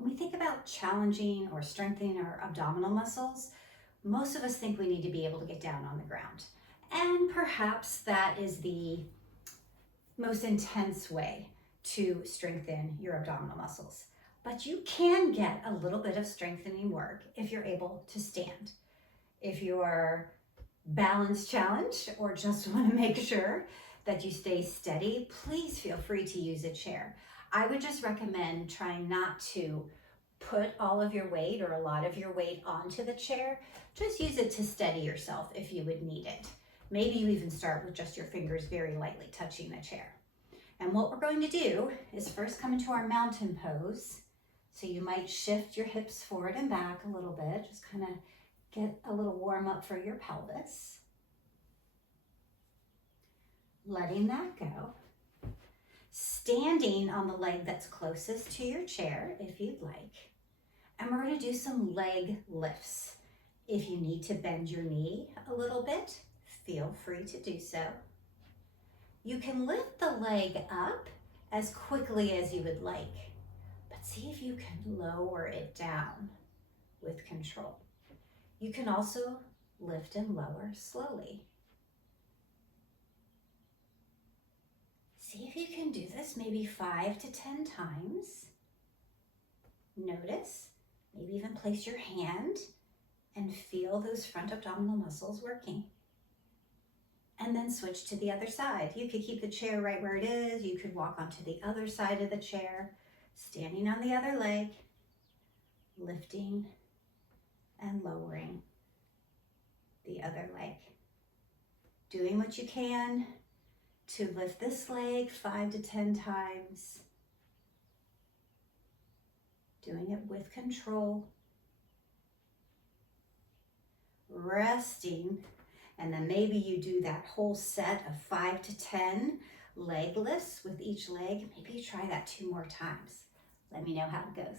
When we think about challenging or strengthening our abdominal muscles, most of us think we need to be able to get down on the ground. And perhaps that is the most intense way to strengthen your abdominal muscles. But you can get a little bit of strengthening work if you're able to stand. If you're balance challenged or just want to make sure that you stay steady, please feel free to use a chair. I would just recommend trying not to put all of your weight or a lot of your weight onto the chair. Just use it to steady yourself if you would need it. Maybe you even start with just your fingers very lightly touching the chair. And what we're going to do is first come into our mountain pose. So you might shift your hips forward and back a little bit, just kind of get a little warm up for your pelvis. Letting that go. Standing on the leg that's closest to your chair if you'd like. And we're going to do some leg lifts. If you need to bend your knee a little bit, feel free to do so. You can lift the leg up as quickly as you would like, but see if you can lower it down with control. You can also lift and lower slowly. See if you can do this maybe 5 to 10 times. Notice, maybe even place your hand and feel those front abdominal muscles working. And then switch to the other side. You could keep the chair right where it is. You could walk onto the other side of the chair, standing on the other leg, lifting and lowering the other leg. Doing what you can to lift this leg 5 to 10 times. Doing it with control. Resting. And then maybe you do that whole set of 5 to 10 leg lifts with each leg. Maybe you try that 2 more times. Let me know how it goes.